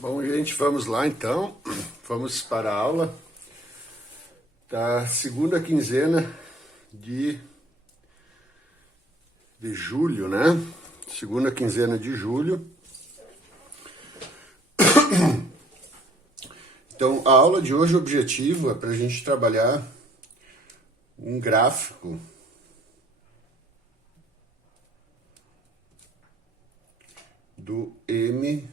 Bom, gente, vamos lá então. Vamos para a aula da segunda quinzena de julho, né? Segunda quinzena de julho. Então, a aula de hoje, o objetivo é para a gente trabalhar um gráfico do MRU.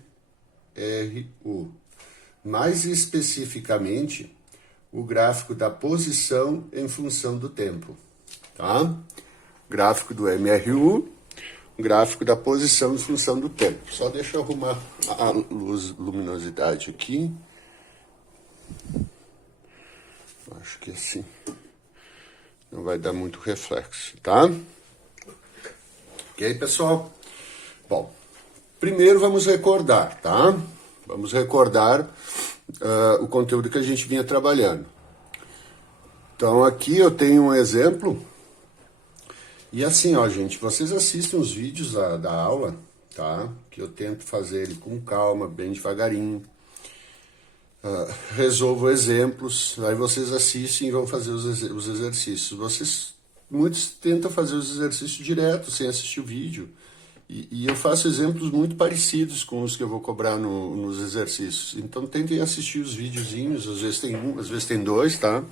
Mais especificamente, o gráfico da posição em função do tempo, tá? Gráfico do MRU, o gráfico da posição em função do tempo. Só deixa eu arrumar a luminosidade aqui. Acho que assim não vai dar muito reflexo, tá? E aí, pessoal? Bom, primeiro vamos recordar, tá? Vamos recordar o conteúdo que a gente vinha trabalhando. Então, aqui eu tenho um exemplo. E assim, ó, gente, vocês assistem os vídeos da aula, tá? Que eu tento fazer ele com calma, bem devagarinho. Resolvo exemplos, aí vocês assistem e vão fazer os exercícios. Muitos tentam fazer os exercícios direto, sem assistir o vídeo. E eu faço exemplos muito parecidos com os que eu vou cobrar nos exercícios. Então tentem assistir os videozinhos, às vezes tem um, às vezes tem dois, tá?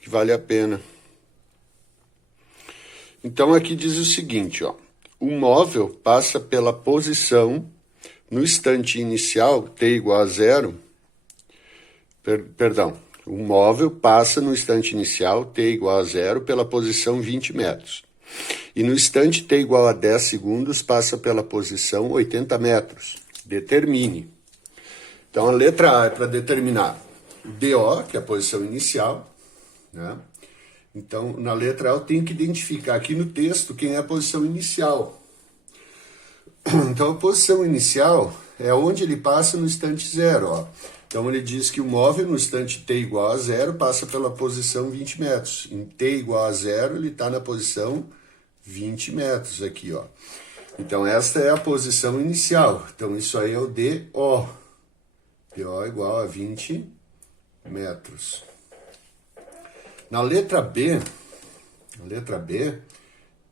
Que vale a pena. Então aqui diz o seguinte, ó. O móvel passa pela posição no instante inicial, t igual a 0. O móvel passa no instante inicial, t igual a 0, pela posição 20 metros. E no instante t igual a 10 segundos, passa pela posição 80 metros. Determine. Então, a letra A é para determinar o DO, que é a posição inicial, né? Então, na letra A, eu tenho que identificar aqui no texto quem é a posição inicial. Então, a posição inicial é onde ele passa no instante 0, ó. Então, ele diz que o móvel, no instante t igual a 0, passa pela posição 20 metros. Em t igual a 0, ele está na posição 20 metros aqui, ó. Então, esta é a posição inicial. Então, isso aí é o DO. DO igual a 20 metros. Na letra B,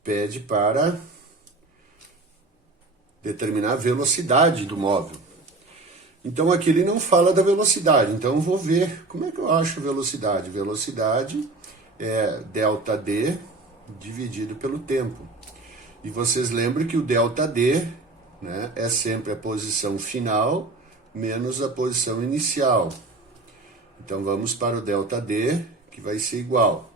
pede para determinar a velocidade do móvel. Então, aqui ele não fala da velocidade. Então, eu vou ver como é que eu acho a velocidade. Velocidade é ΔD dividido pelo tempo. E vocês lembram que o ΔD, né, é sempre a posição final menos a posição inicial. Então, vamos para o ΔD, que vai ser igual.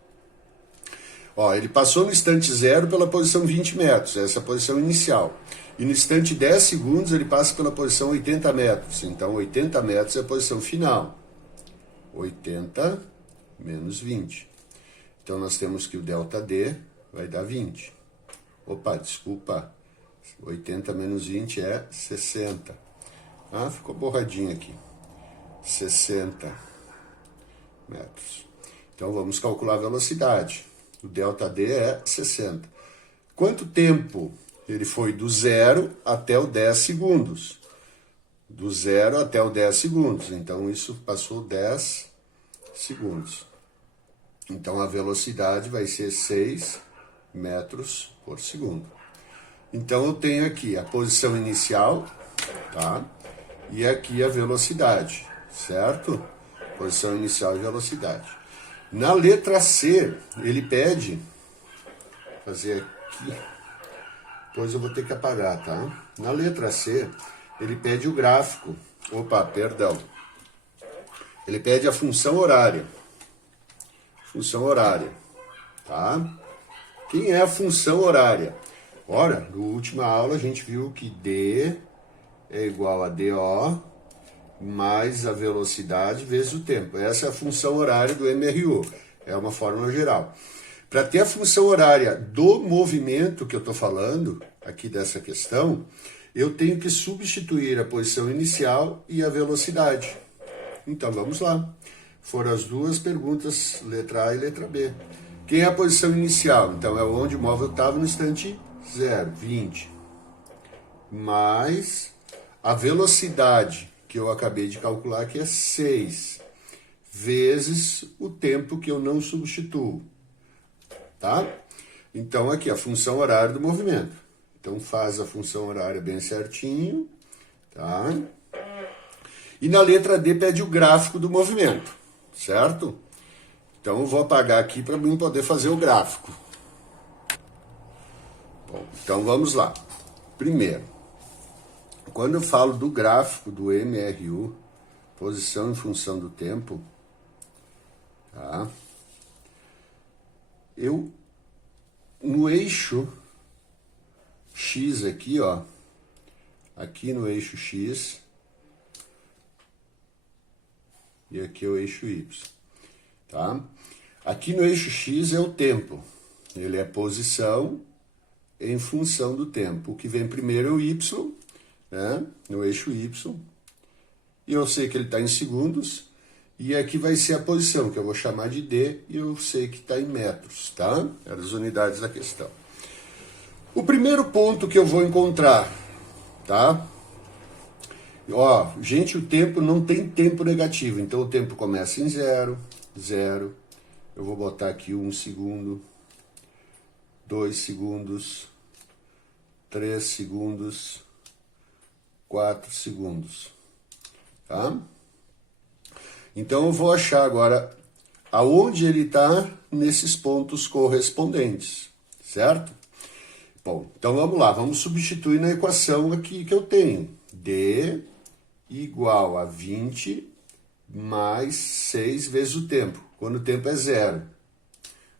Ó, ele passou no instante 0 pela posição 20 metros, essa é a posição inicial. E no instante 10 segundos ele passa pela posição 80 metros. Então, 80 metros é a posição final. 80 menos 20. Então, nós temos que o ΔD vai dar 20. Opa, desculpa. 80 menos 20 é 60. Ah, ficou borradinho aqui. 60 metros. Então, vamos calcular a velocidade. O ΔD é 60. Quanto tempo ele foi do 0 até o 10 segundos? Do 0 até o 10 segundos. Então, isso passou 10 segundos. Então, a velocidade vai ser 6 metros por segundo. Então, eu tenho aqui a posição inicial, tá? E aqui a velocidade, certo? Posição inicial e velocidade. Na letra C, ele pede, fazer aqui, depois eu vou ter que apagar, tá? Na letra C, ele pede o gráfico, ele pede a função horária. Função horária, tá? Quem é a função horária? Ora, na última aula a gente viu que D é igual a DO mais a velocidade vezes o tempo. Essa é a função horária do MRU, é uma fórmula geral. Para ter a função horária do movimento que eu estou falando, aqui dessa questão, eu tenho que substituir a posição inicial e a velocidade. Então, vamos lá. Foram as duas perguntas, letra A e letra B. Quem é a posição inicial? Então, é onde o móvel estava no instante 0, 20. Mais a velocidade, que eu acabei de calcular, que é 6 vezes o tempo que eu não substituo, tá? Então, aqui, a função horária do movimento. Então, faz a função horária bem certinho, tá? E na letra D pede o gráfico do movimento, certo? Então, eu vou apagar aqui para mim poder fazer o gráfico. Bom, então, vamos lá. Primeiro, quando eu falo do gráfico do MRU, posição em função do tempo, tá? Eu, no eixo X aqui, ó, aqui no eixo X, e aqui é o eixo Y, tá? Aqui no eixo X é o tempo, ele é posição em função do tempo. O que vem primeiro é o Y, né? No eixo Y, e eu sei que ele está em segundos, e aqui vai ser a posição, que eu vou chamar de D, e eu sei que está em metros, tá? Eram as unidades da questão. O primeiro ponto que eu vou encontrar, tá? Ó, gente, o tempo não tem tempo negativo, então o tempo começa em 0, 0. Eu vou botar aqui 1 segundo, 2 segundos, 3 segundos, 4 segundos, tá? Então eu vou achar agora aonde ele está nesses pontos correspondentes, certo? Bom, então vamos lá, vamos substituir na equação aqui que eu tenho. D igual a 20 mais 6 vezes o tempo, quando o tempo é 0.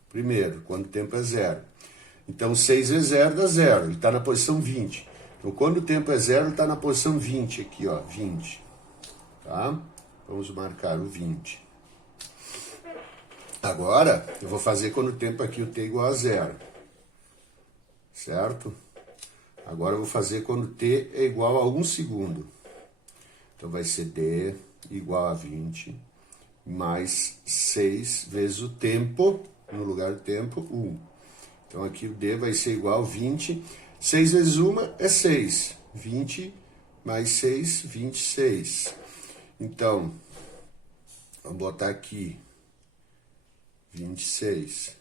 Primeiro, quando o tempo é 0. Então 6 vezes 0 dá 0, ele está na posição 20. Então quando o tempo é 0, ele está na posição 20 aqui, ó, 20. Tá? Vamos marcar o 20. Agora, eu vou fazer quando o tempo aqui, o t igual a 0. Certo? Agora eu vou fazer quando t é igual a 1 segundo. Então vai ser d igual a 20 mais 6 vezes o tempo, no lugar do tempo, 1. Então aqui o d vai ser igual a 20. 6 vezes 1 é 6. 20 mais 6, 26. Então, vamos botar aqui 26.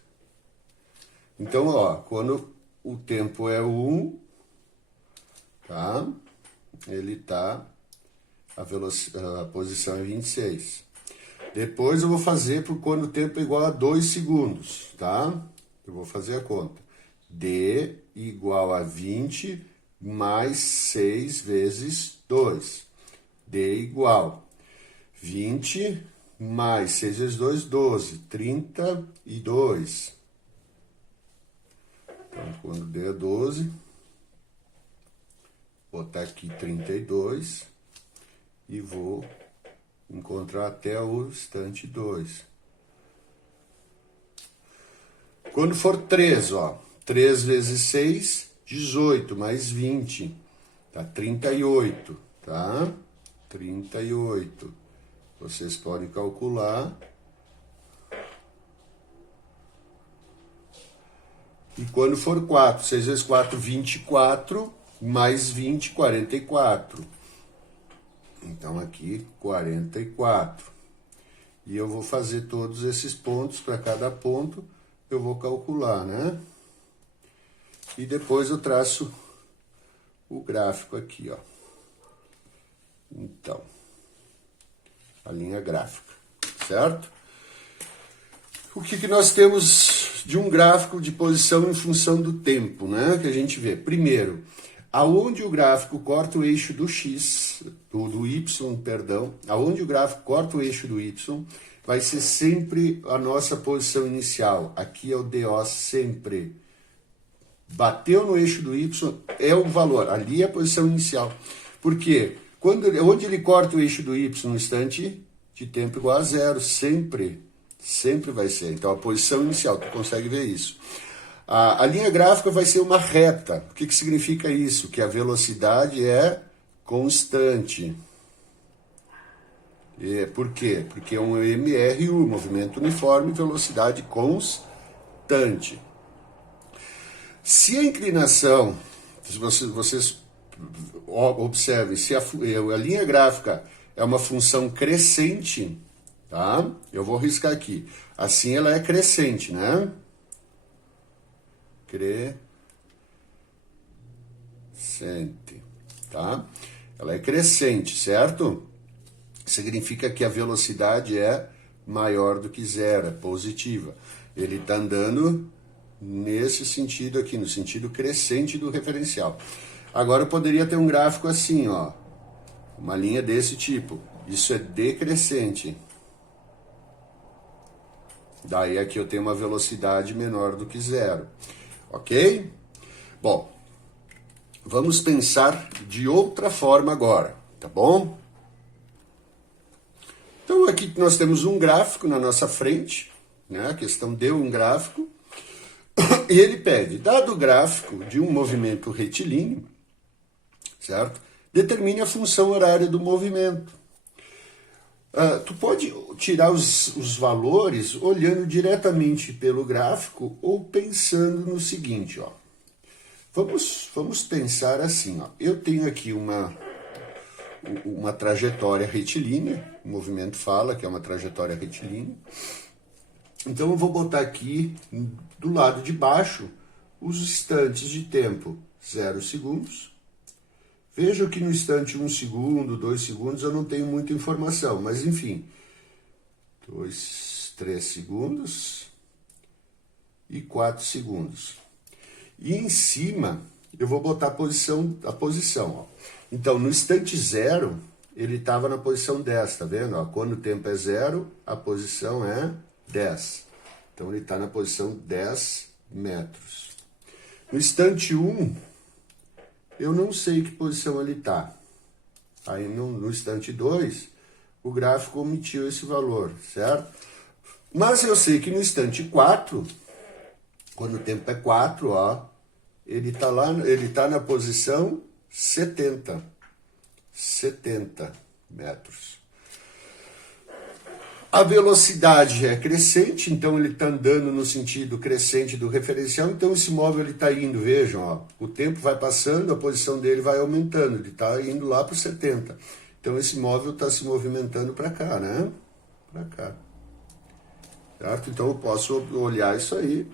Então, ó, quando o tempo é 1, tá? Ele tá, a posição é 26. Depois eu vou fazer por quando o tempo é igual a 2 segundos, tá? Eu vou fazer a conta. D igual a 20 mais 6 vezes 2. D igual 20 mais 6 vezes 2, 12. 32. Então, quando D é 12, vou botar aqui 32 e vou encontrar até o instante 2. Quando for 3, ó, 3 vezes 6, 18, mais 20, tá 38, tá? 38. Vocês podem calcular. E quando for 4, 6 vezes 4, 24, mais 20, 44. Então, aqui, 44. E eu vou fazer todos esses pontos, para cada ponto eu vou calcular, né? E depois eu traço o gráfico aqui, ó. Então, a linha gráfica, certo? O que nós temos de um gráfico de posição em função do tempo, né? Que a gente vê. Primeiro, aonde o gráfico corta o eixo do X, do Y, perdão, aonde o gráfico corta o eixo do Y, vai ser sempre a nossa posição inicial. Aqui é o DO sempre. Bateu no eixo do Y, é o valor. Ali é a posição inicial. Por quê? Onde ele corta o eixo do Y no instante de tempo igual a 0, sempre vai ser. Então, a posição inicial, tu consegue ver isso. A linha gráfica vai ser uma reta. O que significa isso? Que a velocidade é constante. Por quê? Porque é um MRU, movimento uniforme, velocidade constante. Se a inclinação, se vocês observem, se a linha gráfica é uma função crescente, tá? Eu vou riscar aqui. Assim ela é crescente, né? Crescente, tá? Ela é crescente, certo? Significa que a velocidade é maior do que zero, é positiva. Ele está andando nesse sentido aqui, no sentido crescente do referencial. Agora eu poderia ter um gráfico assim, ó, uma linha desse tipo. Isso é decrescente. Daí aqui eu tenho uma velocidade menor do que zero, ok? Bom, vamos pensar de outra forma agora, tá bom? Então aqui nós temos um gráfico na nossa frente, né? A questão deu um gráfico, e ele pede, dado o gráfico de um movimento retilíneo, certo? Determine a função horária do movimento. Tu pode tirar os valores olhando diretamente pelo gráfico ou pensando no seguinte, ó. Vamos pensar assim, ó. Eu tenho aqui uma trajetória retilínea, o movimento fala que é uma trajetória retilínea. Então eu vou botar aqui do lado de baixo os instantes de tempo, 0 segundos. Veja que no instante 1 segundo, 2 segundos eu não tenho muita informação, mas enfim, 2, 3 segundos e 4 segundos. E em cima eu vou botar a posição. Ó. Então no instante 0 ele estava na posição 10, tá vendo? Ó, quando o tempo é 0, a posição é 10. Então ele está na posição 10 metros. No instante 1, eu não sei que posição ele está. Aí no instante 2, o gráfico omitiu esse valor, certo? Mas eu sei que no instante 4, quando o tempo é 4, ó, ele está na posição 70 metros. A velocidade é crescente, então ele está andando no sentido crescente do referencial, então esse móvel está indo, vejam, ó, o tempo vai passando, a posição dele vai aumentando, ele está indo lá para 70. Então esse móvel está se movimentando para cá, né? Para cá. Certo? Então eu posso olhar isso aí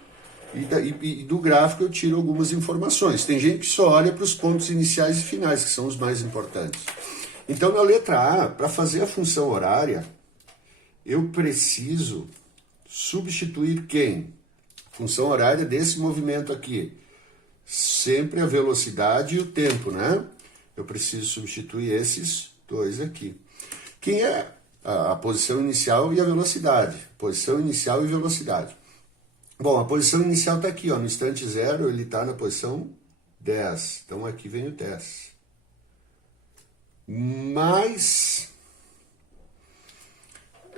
e do gráfico eu tiro algumas informações. Tem gente que só olha para os pontos iniciais e finais, que são os mais importantes. Então na letra A, para fazer a função horária, eu preciso substituir quem? Função horária desse movimento aqui. Sempre a velocidade e o tempo, né? Eu preciso substituir esses dois aqui. Quem é a posição inicial e a velocidade? Posição inicial e velocidade. Bom, a posição inicial está aqui, ó, no instante 0 ele está na posição 10. Então aqui vem o 10. Mas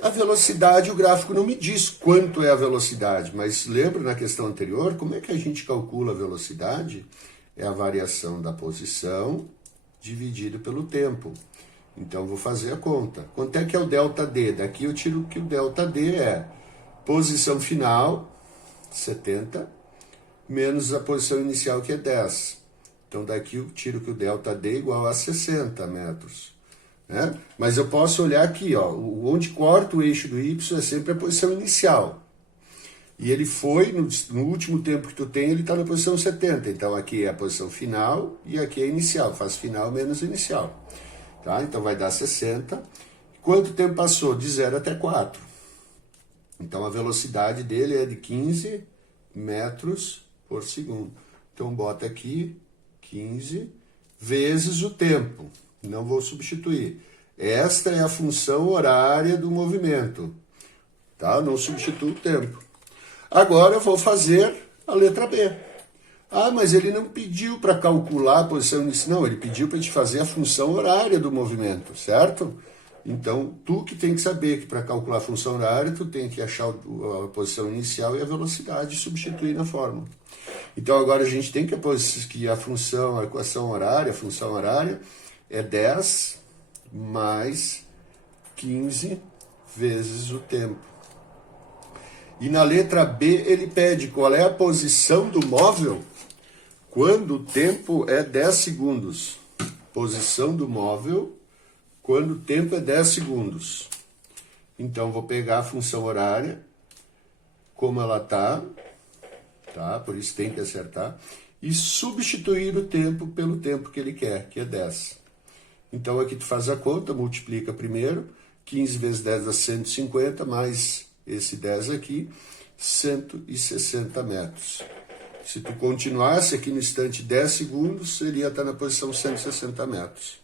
a velocidade, o gráfico não me diz quanto é a velocidade, mas lembra na questão anterior, como é que a gente calcula a velocidade? É a variação da posição dividido pelo tempo. Então, vou fazer a conta. Quanto é que é o ΔD? Daqui eu tiro que o ΔD é posição final, 70, menos a posição inicial, que é 10. Então, daqui eu tiro que o ΔD é igual a 60 metros. Né? Mas eu posso olhar aqui, ó, onde corta o eixo do Y é sempre a posição inicial. E ele foi, no último tempo que tu tem, ele está na posição 70. Então aqui é a posição final e aqui é a inicial. Faz final menos inicial. Tá? Então vai dar 60. Quanto tempo passou? De 0 até 4. Então a velocidade dele é de 15 metros por segundo. Então bota aqui 15 vezes o tempo. Não vou substituir. Esta é a função horária do movimento. Tá? Não substituo o tempo. Agora eu vou fazer a letra B. Ah, mas ele não pediu para calcular a posição inicial. Não, ele pediu para te fazer a função horária do movimento, certo? Então, tu que tem que saber que para calcular a função horária, tu tem que achar a posição inicial e a velocidade e substituir na fórmula. Então, agora a gente tem que a função, a equação horária, a função horária é 10 mais 15 vezes o tempo. E na letra B ele pede qual é a posição do móvel quando o tempo é 10 segundos. Posição do móvel quando o tempo é 10 segundos. Então, vou pegar a função horária, como ela tá? Por isso tem que acertar, e substituir o tempo pelo tempo que ele quer, que é 10. Então, aqui tu faz a conta, multiplica primeiro, 15 vezes 10 dá 150, mais esse 10 aqui, 160 metros. Se tu continuasse aqui no instante 10 segundos, ele ia estar na posição 160 metros.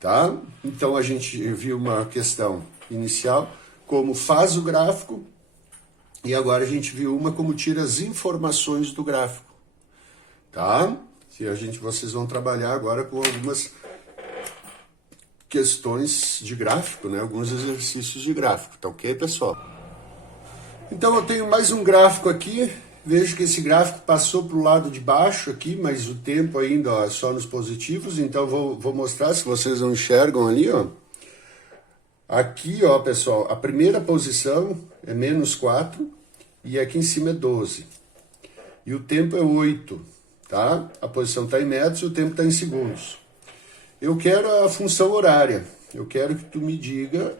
Tá? Então, a gente viu uma questão inicial, como faz o gráfico, e agora a gente viu uma como tira as informações do gráfico. Tá? Vocês vão trabalhar agora com algumas questões de gráfico, né? Alguns exercícios de gráfico, tá ok, pessoal? Então, eu tenho mais um gráfico aqui. Vejo que esse gráfico passou para o lado de baixo aqui, mas o tempo ainda é só nos positivos, então vou mostrar, se vocês não enxergam ali, ó. Aqui, ó, pessoal, a primeira posição é menos 4 e aqui em cima é 12. E o tempo é 8, tá? A posição está em metros e o tempo está em segundos. Eu quero a função horária. Eu quero que tu me diga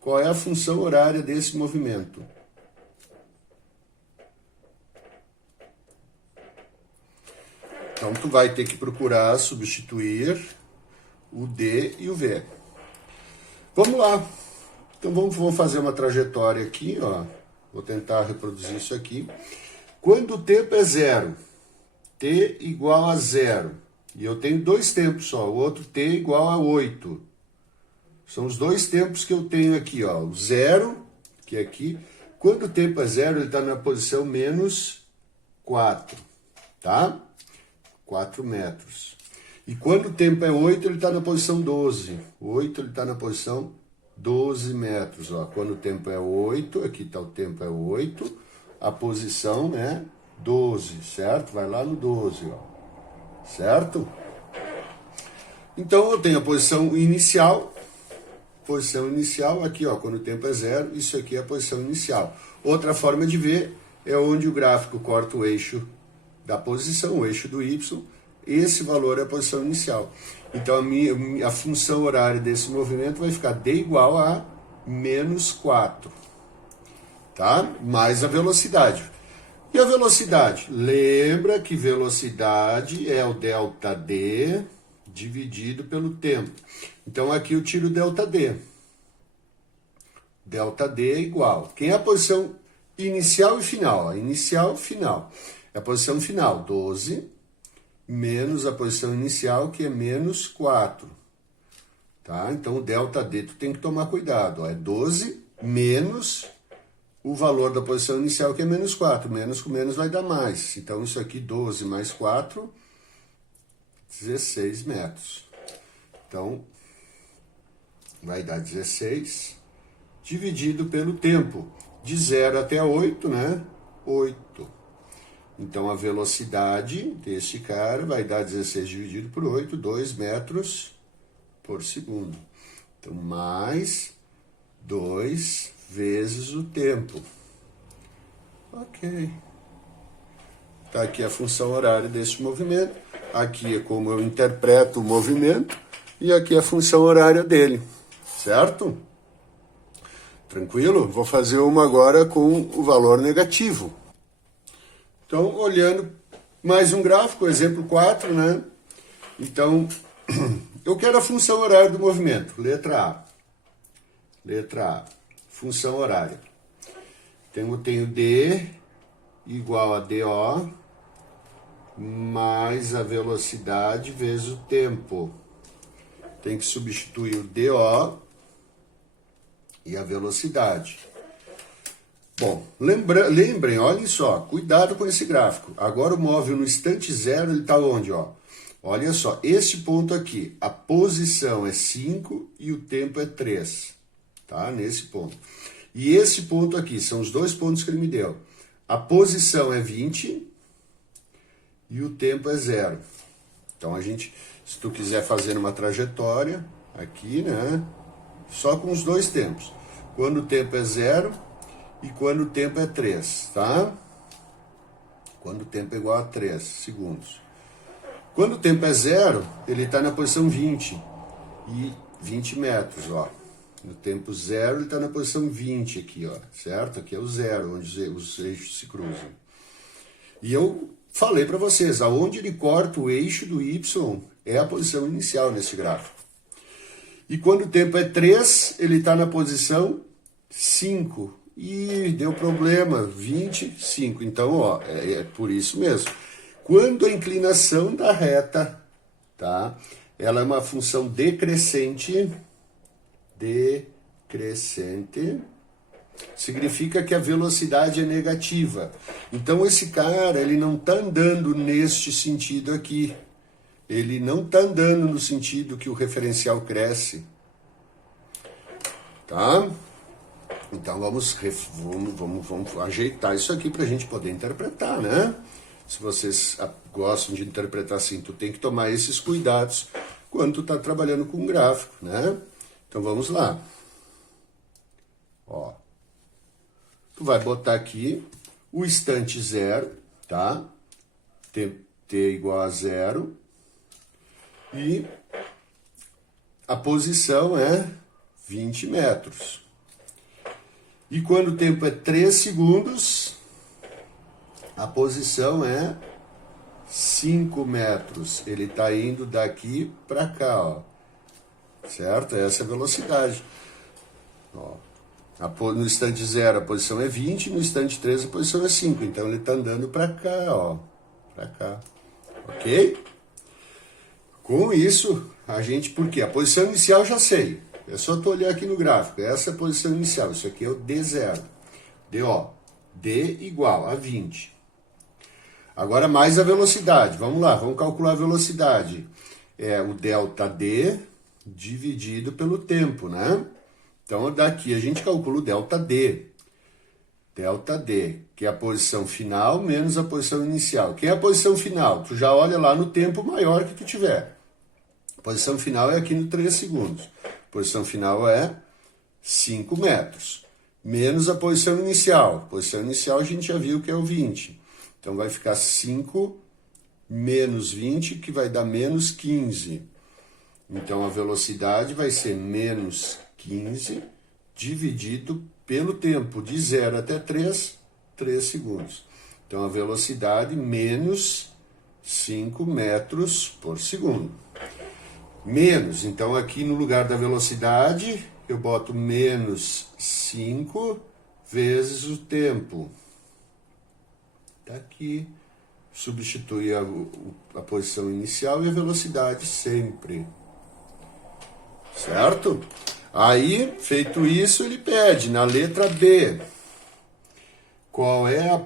qual é a função horária desse movimento. Então, tu vai ter que procurar substituir o D e o V. Vamos lá. Então, vamos fazer uma trajetória aqui, ó. Vou tentar reproduzir isso aqui. Quando o tempo é 0, T igual a 0, e eu tenho dois tempos só, o outro T igual a 8. São os dois tempos que eu tenho aqui, ó. O 0, que é aqui. Quando o tempo é 0, ele está na posição menos 4, tá? 4 metros. E quando o tempo é 8, ele está na posição 12. 8, ele está na posição 12 metros. Ó. Quando o tempo é 8, aqui está o tempo é 8, a posição é 12, certo? Vai lá no 12, ó. Certo? Então, eu tenho a posição inicial. Posição inicial, aqui, ó, quando o tempo é 0, isso aqui é a posição inicial. Outra forma de ver é onde o gráfico corta o eixo da posição, o eixo do Y, esse valor é a posição inicial. Então, a função horária desse movimento vai ficar D igual a menos 4, tá? Mais a velocidade. E a velocidade? Lembra que velocidade é o delta D dividido pelo tempo. Então, aqui eu tiro o delta D. Delta D é igual. Quem é a posição inicial e final? Inicial e final. É a posição final, 12, menos a posição inicial, que é menos 4. Tá? Então, o delta D, tu tem que tomar cuidado. Ó. É 12 menos o valor da posição inicial, que é menos 4. Menos com menos vai dar mais. Então, isso aqui, 12 mais 4, 16 metros. Então, vai dar 16, dividido pelo tempo. De 0 até 8, né? 8. Então, a velocidade desse cara vai dar 16 dividido por 8, 2 metros por segundo. Então, mais 2 vezes o tempo. Ok. Está aqui a função horária desse movimento. Aqui é como eu interpreto o movimento. E aqui é a função horária dele. Certo? Tranquilo? Vou fazer uma agora com o valor negativo. Então, olhando mais um gráfico, exemplo 4, né? Então, eu quero a função horária do movimento. Letra A. Letra A. Função horária. Então, eu tenho D igual a DO mais a velocidade vezes o tempo. Tem que substituir o DO e a velocidade. Bom, lembrem, olhem só, cuidado com esse gráfico. Agora o móvel no instante 0, ele está onde? Ó? Olha só, esse ponto aqui, a posição é 5 e o tempo é 3. Tá? Nesse ponto. E esse ponto aqui, são os dois pontos que ele me deu. A posição é 20 e o tempo é 0. Então, se tu quiser fazer uma trajetória aqui, né? Só com os dois tempos. Quando o tempo é 0 e quando o tempo é 3, tá? Quando o tempo é igual a 3 segundos. Quando o tempo é 0, ele está na posição 20. E 20 metros, ó. No tempo zero, ele está na posição 20 aqui, ó, certo? Aqui é o zero, onde os eixos se cruzam. E eu falei para vocês, aonde ele corta o eixo do Y é a posição inicial nesse gráfico. E quando o tempo é 3, ele está na posição 5. E deu problema, 25. Então, ó, é por isso mesmo. Quando a inclinação da reta, tá? Ela é uma função decrescente, significa que a velocidade é negativa. Então esse cara, ele não está andando neste sentido aqui. Ele não está andando no sentido que o referencial cresce. Tá? Então vamos ajeitar isso aqui para a gente poder interpretar, né? Se vocês gostam de interpretar assim, tu tem que tomar esses cuidados quando tu está trabalhando com um gráfico, né? Então vamos lá. Ó. Tu vai botar aqui o instante zero, tá? T igual a zero. E a posição é 20 metros. E quando o tempo é 3 segundos, a posição é 5 metros. Ele está indo daqui para cá, ó. Certo? Essa é a velocidade. Ó. No instante 0 a posição é 20, no instante 3 a posição é 5. Então ele está andando para cá, ó. Para cá. Ok? Com isso, a gente, por quê? A posição inicial eu já sei. É só tu olhar aqui no gráfico. Essa é a posição inicial. Isso aqui é o D0. D igual a 20. Agora mais a velocidade. Vamos lá, vamos calcular a velocidade. É o delta D dividido pelo tempo, né? Então daqui a gente calcula o delta D. Delta D, que é a posição final menos a posição inicial. Que é a posição final? Tu já olha lá no tempo maior que tu tiver. A posição final é aqui no 3 segundos. A posição final é 5 metros. Menos a posição inicial. A posição inicial a gente já viu que é o 20. Então vai ficar 5 menos 20, que vai dar menos 15. Então a velocidade vai ser menos 15 dividido pelo tempo de 0 até 3 segundos. Então a velocidade menos 5 metros por segundo. Menos, então aqui no lugar da velocidade eu boto menos 5 vezes o tempo. Tá aqui. Substitui a posição inicial e a velocidade sempre. Certo? Aí, feito isso, ele pede na letra B. Qual é a